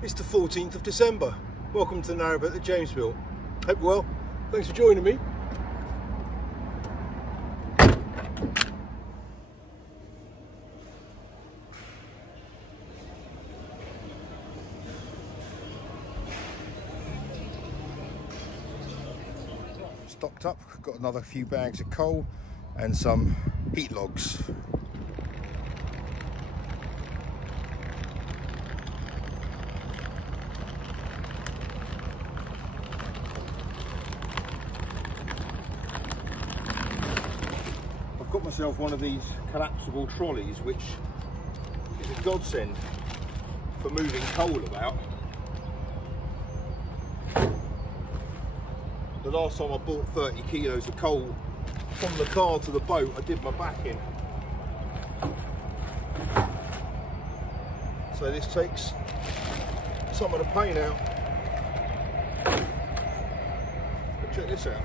It's the 14th of December. Welcome to the Narrowboat that James built. Hope you're well. Thanks for joining me. Stocked up, got another few bags of coal and some heat logs. I've got myself one of these collapsible trolleys, which is a godsend for moving coal about. The last time I bought 30 kilos of coal from the car to the boat, I did my back in. So this takes some of the pain out. But check this out.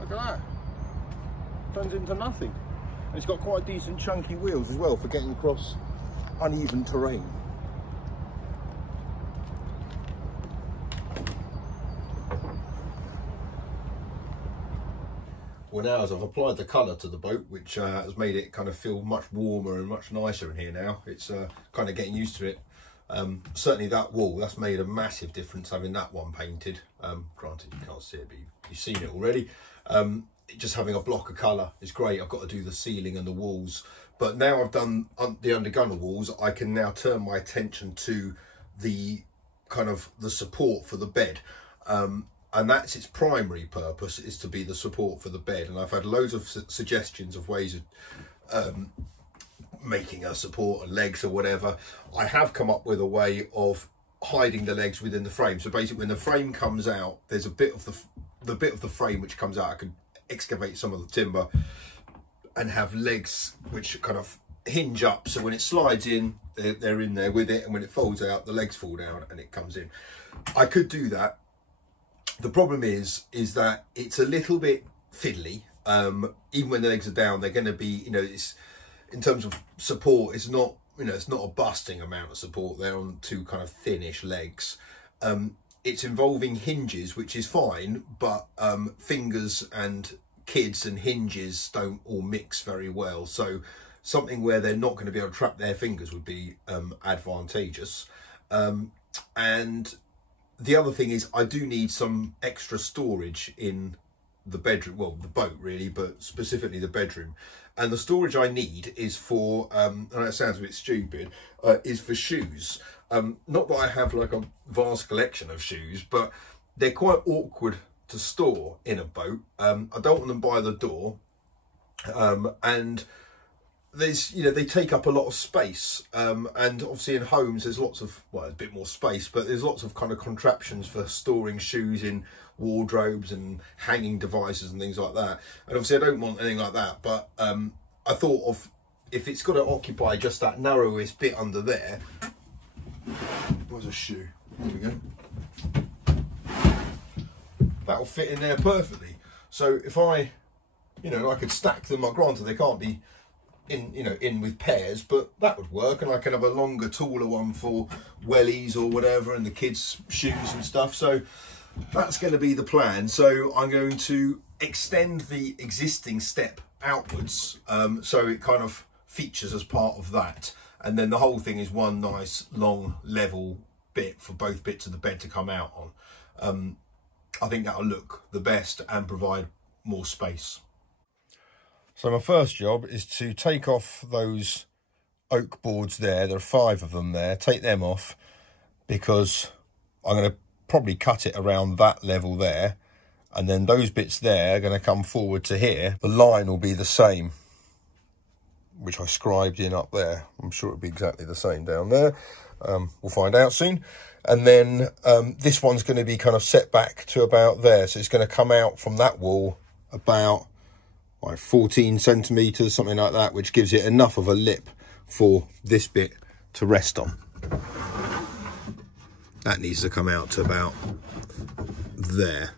Look at that. Turns into nothing. And it's got quite decent chunky wheels as well for getting across uneven terrain. Well, now as I've applied the colour to the boat, which has made it kind of feel much warmer and much nicer in here now, it's kind of getting used to it. Certainly that wall, that's made a massive difference having that one painted. Granted you can't see it, but you've seen it already. Just having a block of colour is great. I've got to do the ceiling and the walls, but now I've done the undergunner walls, I can now turn my attention to the kind of the support for the bed, and that's its primary purpose, is to be the support for the bed. And I've had loads of suggestions of ways of making a support and legs or whatever. I have come up with a way of hiding the legs within the frame. So basically when the frame comes out, there's a bit of the bit of the frame which comes out. I can excavate some of the timber and have legs which kind of hinge up, so when it slides in, they're in there with it, and when it folds out, the legs fall down and it comes in. I could do that. The problem is that it's a little bit fiddly. Even when the legs are down, they're going to be, you know, it's in terms of support, it's not, you know, it's not a busting amount of support. They're on two kind of thinnish legs. It's involving hinges, which is fine, but fingers and kids and hinges don't all mix very well. So something where they're not going to be able to trap their fingers would be advantageous. And the other thing is I do need some extra storage in the bedroom, well, the boat really, but specifically the bedroom. And the storage I need is for, I know it sounds a bit stupid, is for shoes. Not that I have like a vast collection of shoes, but they're quite awkward to store in a boat. I don't want them by the door, and there's, you know, they take up a lot of space, and obviously in homes there's lots of, well, a bit more space, but there's lots of kind of contraptions for storing shoes in wardrobes and hanging devices and things like that. And obviously I don't want anything like that, but I thought of, if it's got to occupy just that narrowest bit under there. Where's a shoe? There we go. That'll fit in there perfectly. So if I, you know, I could stack them. Granted, they can't be in, you know, in with pairs, but that would work. And I can have a longer, taller one for wellies or whatever, and the kids' shoes and stuff. So that's going to be the plan. So I'm going to extend the existing step outwards, so it kind of features as part of that. And then the whole thing is one nice long level bit for both bits of the bed to come out on. I think that'll look the best and provide more space. So my first job is to take off those oak boards there. There are 5 of them there. Take them off, because I'm going to probably cut it around that level there. And then those bits there are going to come forward to here. The line will be the same, which I scribed in up there. I'm sure it'll be exactly the same down there. We'll find out soon. And then this one's going to be kind of set back to about there. So it's going to come out from that wall about like 14 centimetres, something like that, which gives it enough of a lip for this bit to rest on. that needs to come out to about there.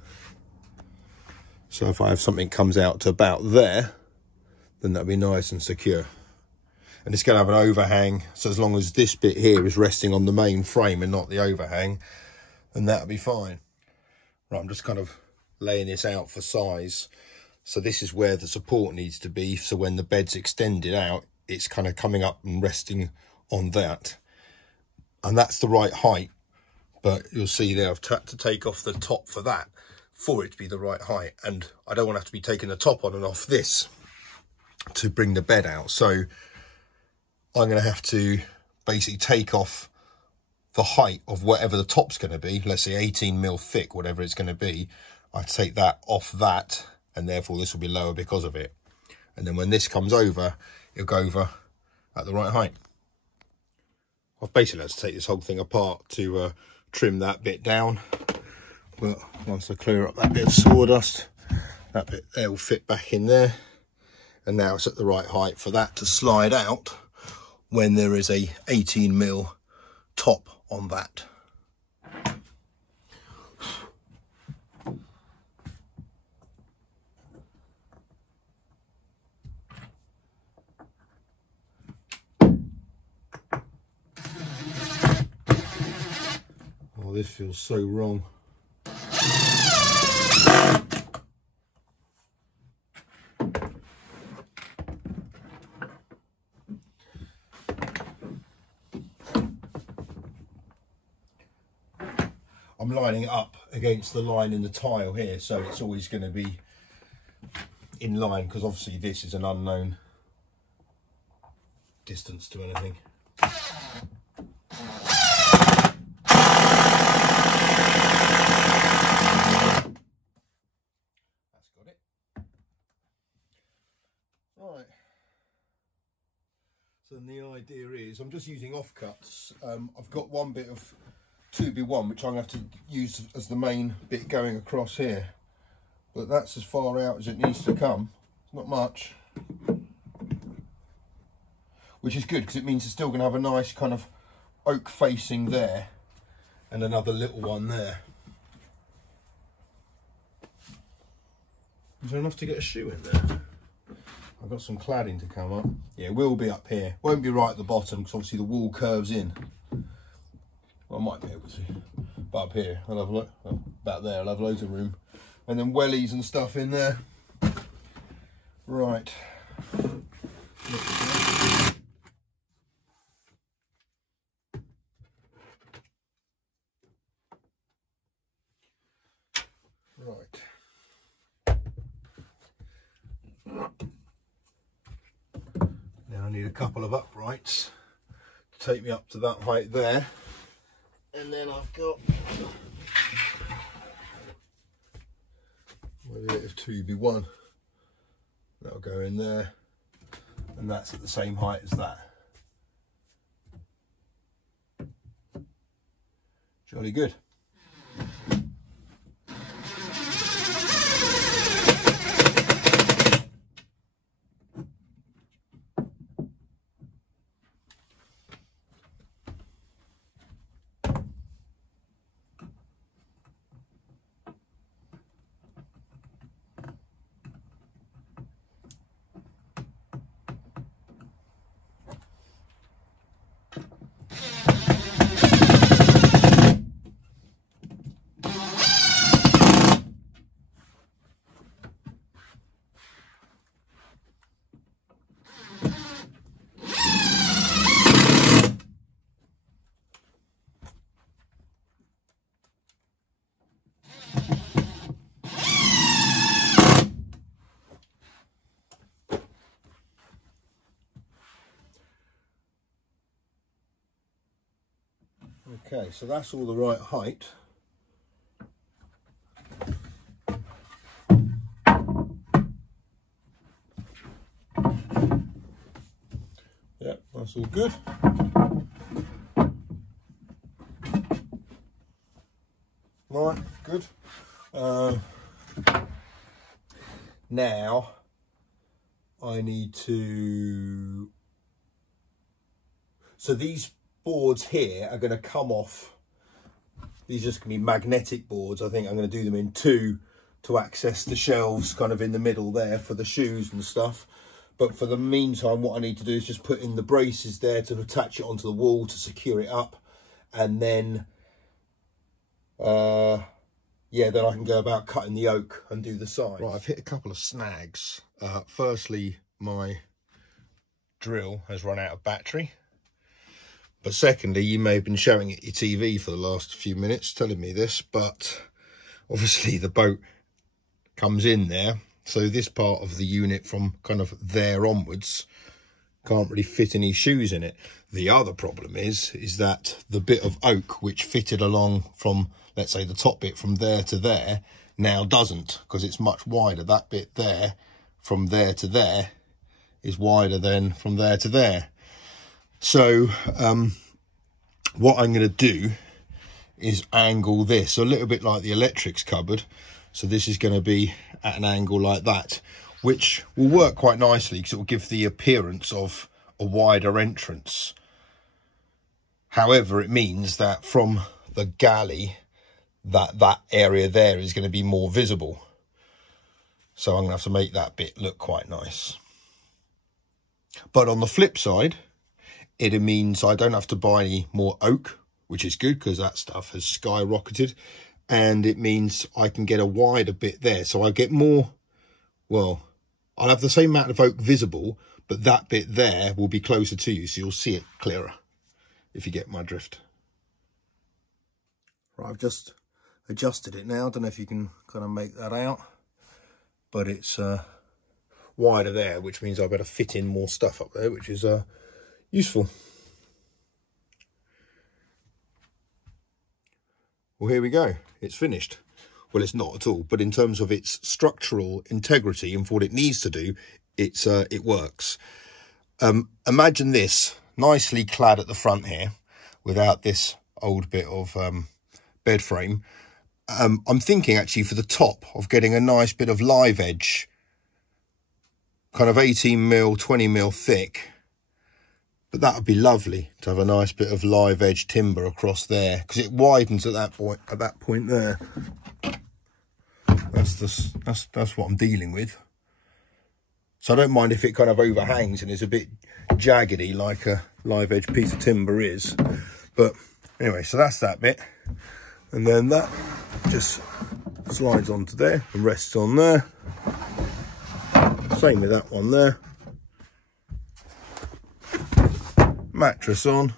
So if I have something comes out to about there, then that'll be nice and secure. And it's going to have an overhang, so as long as this bit here is resting on the main frame and not the overhang, then that'll be fine. Right, I'm just kind of laying this out for size. So this is where the support needs to be, so when the bed's extended out, it's kind of coming up and resting on that. And that's the right height, but you'll see there I've had to take off the top for that, for it to be the right height. And I don't want to have to be taking the top on and off this to bring the bed out. So I'm going to have to basically take off the height of whatever the top's going to be. Let's say 18 mil thick, whatever it's going to be. I take that off that, and therefore this will be lower because of it. And then when this comes over, it'll go over at the right height. I've basically had to take this whole thing apart to trim that bit down. But once I clear up that bit of sawdust, that bit there will fit back in there. And now it's at the right height for that to slide out when there is a 18 mil top on that. Oh, this feels so wrong. I'm lining it up against the line in the tile here, so it's always going to be in line, because obviously this is an unknown distance to anything. Right, so then the idea is I'm just using offcuts. I've got one bit of 2B1 which I'm going to have to use as the main bit going across here, but that's as far out as it needs to come. It's not much, which is good because it means it's still going to have a nice kind of oak facing there and another little one there. Is there enough to get a shoe in there? I've got some cladding to come up. Yeah, it will be up here. Won't be right at the bottom because obviously the wall curves in. Well, I might be able to. But up here, I'll have a look. Well, about there, I'll have loads of room. And then wellies and stuff in there. Right. Right. Now I need a couple of uprights to take me up to that height there. And then I've got a bit of 2B1. That'll go in there. And that's at the same height as that. Jolly good. Okay, so that's all the right height. Yep, that's all good. Right, good. Now I need to, so these boards here are going to come off These are just going to be magnetic boards. I think I'm going to do them in 2 to access the shelves kind of in the middle there for the shoes and stuff. But for the meantime, what I need to do is just put in the braces there to attach it onto the wall to secure it up. And then, yeah, then I can go about cutting the oak and do the sides. Right, I've hit a couple of snags. Firstly, my drill has run out of battery. But secondly, you may have been showing it your TV for the last few minutes, telling me this, but obviously the boat comes in there. So this part of the unit from kind of there onwards can't really fit any shoes in it. The other problem is that the bit of oak which fitted along from, let's say, the top bit from there to there now doesn't, because it's much wider. That bit there from there to there is wider than from there to there. So what I'm going to do is angle this a little bit like the electrics cupboard. So this is going to be at an angle like that, which will work quite nicely because it will give the appearance of a wider entrance. However, it means that from the galley, that area there is going to be more visible. So I'm going to have to make that bit look quite nice. But on the flip side, it means I don't have to buy any more oak, which is good because that stuff has skyrocketed. And it means I can get a wider bit there. So I get more, well, I'll have the same amount of oak visible, but that bit there will be closer to you. So you'll see it clearer, if you get my drift. Right, I've just adjusted it now. I don't know if you can kind of make that out, but it's wider there, which means I better fit in more stuff up there, which is useful. Well, here we go. It's finished. Well, it's not at all, but in terms of its structural integrity and for what it needs to do, it works. Imagine this nicely clad at the front here, without this old bit of bed frame. I'm thinking actually for the top of getting a nice bit of live edge, kind of 18mm, 20mm thick. But that would be lovely to have a nice bit of live edge timber across there, because it widens at that point there. That's what I'm dealing with. So I don't mind if it kind of overhangs and is a bit jaggedy like a live edge piece of timber is. But anyway, so that's that bit. And then that just slides onto there and rests on there. Same with that one there. Mattress on.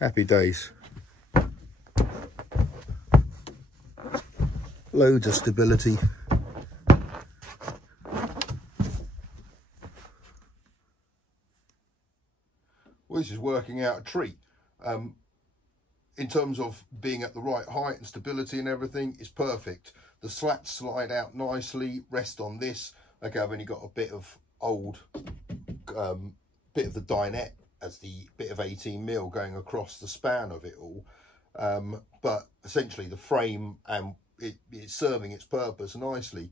Happy days. Loads of stability. Well, this is working out a treat. In terms of being at the right height and stability and everything, it's perfect. The slats slide out nicely, rest on this. Okay, I've only got a bit of old, bit of the dinette as the bit of 18mm going across the span of it all. But essentially the frame, and it's serving its purpose nicely.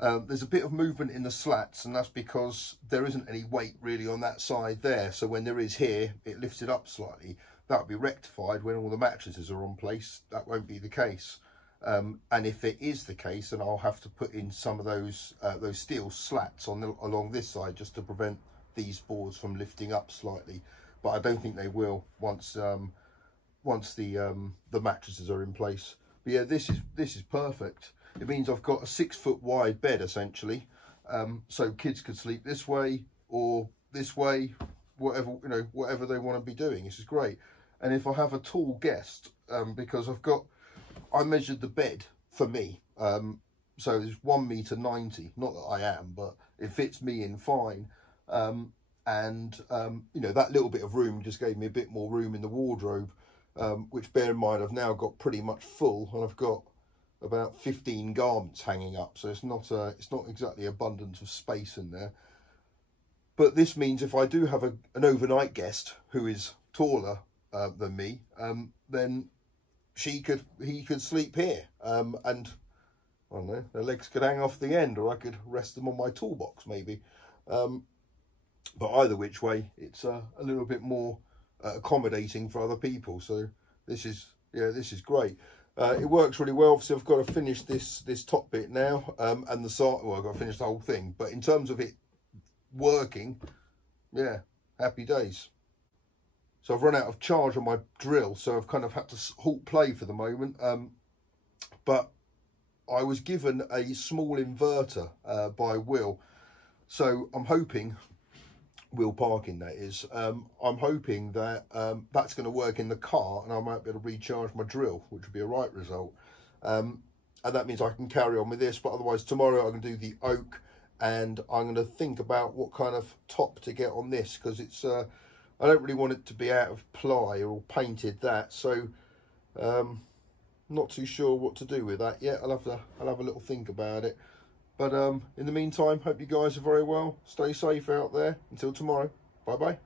There's a bit of movement in the slats, and that's because there isn't any weight really on that side there. So when there is here, it lifts it up slightly. That'll be rectified when all the mattresses are on place. That won't be the case. And if it is the case, then I'll have to put in some of those steel slats along this side just to prevent these boards from lifting up slightly. But I don't think they will once the mattresses are in place. But yeah, this is perfect. It means I've got a 6 foot wide bed essentially, so kids could sleep this way or this way, whatever they want to be doing. This is great. And if I have a tall guest, because I measured the bed for me, so it's 1.90 meters. Not that I am, but it fits me in fine. That little bit of room just gave me a bit more room in the wardrobe, which, bear in mind, I've now got pretty much full, and I've got about 15 garments hanging up, so it's not exactly abundance of space in there. But this means if I do have an overnight guest who is taller than me, then he could sleep here, and I don't know, their legs could hang off the end, or I could rest them on my toolbox maybe. But either which way, it's a little bit more accommodating for other people. So this is great. It works really well. Obviously, I've got to finish this top bit now, and the side. Well, I've got to finish the whole thing. But in terms of it working, yeah, happy days. So I've run out of charge on my drill, so I've kind of had to halt play for the moment. But I was given a small inverter by Will, so I'm hoping. Will Parking, that is. I'm hoping that that's going to work in the car and I might be able to recharge my drill, which would be a right result. And that means I can carry on with this, but otherwise tomorrow I can do the oak, and I'm going to think about what kind of top to get on this, because it's I don't really want it to be out of ply or painted that, so not too sure what to do with that yet. I'll have a little think about it. But in the meantime, hope you guys are very well. Stay safe out there. Until tomorrow. Bye-bye.